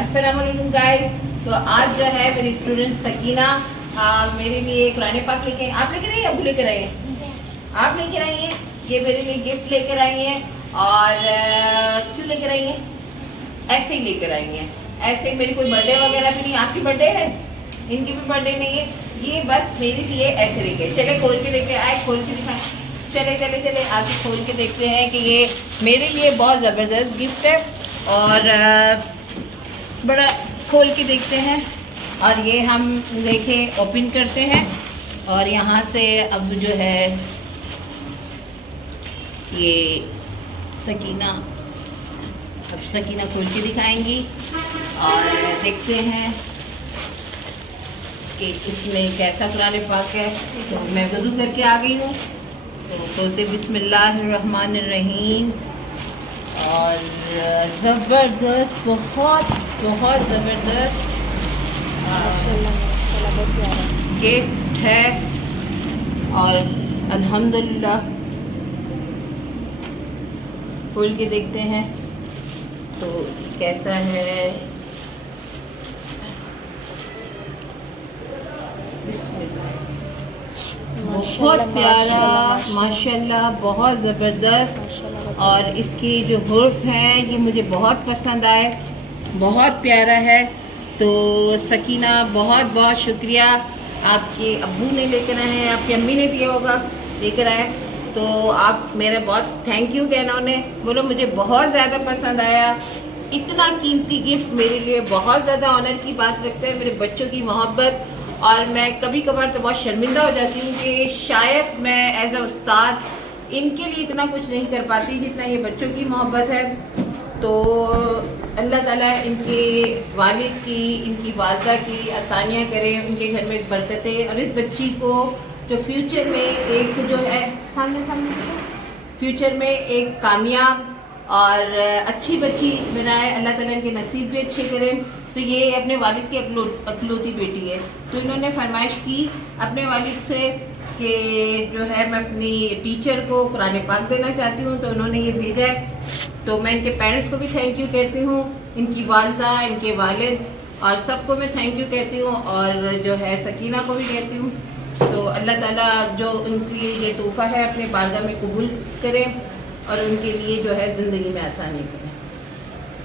السلام علیکم گائز. تو آج جو ہے میری اسٹوڈنٹ سکینہ میرے لیے قرآن پاک لے کے آپ لے کر آئی ہیں ابو لے کر آئی ہیں؟ آپ لے کر آئی ہیں. یہ میرے لیے گفٹ لے کر آئی ہیں. اور کیوں لے کر آئی ہیں؟ ایسے ہی لے کر آئی ہیں. ایسے میری کوئی برتھ ڈے وغیرہ بھی نہیں. آپ کی برتھ ڈے ہے, ان کی بھی برتھ ڈے نہیں ہے. یہ بس میرے لیے ایسے لے کے چلے کھول کے دیکھے آئے, کھول کے دکھائیں. چلے آپ کھول کے دیکھتے ہیں کہ یہ میرے لیے بہت زبردست گفٹ ہے. اور بڑا کھول کے دیکھتے ہیں. اور یہ ہم دیکھیں اوپن کرتے ہیں. اور یہاں سے اب جو ہے یہ سکینہ کھول کے دکھائیں گی. اور دیکھتے ہیں کہ اس میں کیسا قرآن پاک ہے. تو میں وضو کر کے آ گئی ہوں, تو کھولتے بسم اللہ الرحمن الرحیم. اور زبردست, بہت زبردست گفٹ ہے. اور الحمدللہ کھول کے دیکھتے ہیں تو کیسا ہے. بسم اللہ. بہت پیارا, ماشاءاللہ, بہت زبردست. اور اس کی جو حرف ہیں یہ مجھے بہت پسند آئے, بہت پیارا ہے. تو سکینہ بہت شکریہ. آپ کے ابو نے لے کر آئے ہیں, آپ کی امی نے دیا ہوگا لے کر آئے, تو آپ میرا بہت تھینک یو کہنا انہیں. بولو مجھے بہت زیادہ پسند آیا. اتنا قیمتی گفٹ میرے لیے بہت زیادہ آنر کی بات رکھتے ہیں, میرے بچوں کی محبت. اور میں کبھی کبھار تو بہت شرمندہ ہو جاتی ہوں کہ شاید میں ایز اے استاد ان کے لیے اتنا کچھ نہیں کر پاتی جتنا یہ بچوں کی محبت ہے. تو اللہ تعالیٰ ان کے والد کی, ان کی والدہ کی آسانیاں کرے, ان کے گھر میں برکتیں. اور اس بچی کو جو فیوچر میں ایک جو ہے سامنے فیوچر میں ایک کامیاب اور اچھی بچی بنائے. اللہ تعالیٰ ان کے نصیب بھی اچھے کرے. تو یہ اپنے والد کی اکلوتی بیٹی ہے. تو انہوں نے فرمائش کی اپنے والد سے کہ جو ہے میں اپنی ٹیچر کو قرآن پاک دینا چاہتی ہوں. تو انہوں نے یہ بھیجا ہے. تو میں ان کے پیرنٹس کو بھی تھینک یو کہتی ہوں, ان کی والدہ, ان کے والد, اور سب کو میں تھینک یو کہتی ہوں. اور جو ہے سکینہ کو بھی کہتی ہوں. تو اللہ تعالیٰ جو ان کی یہ تحفہ ہے اپنے بارگاہ میں قبول کرے اور ان کے لیے جو ہے زندگی میں آسانی کرے.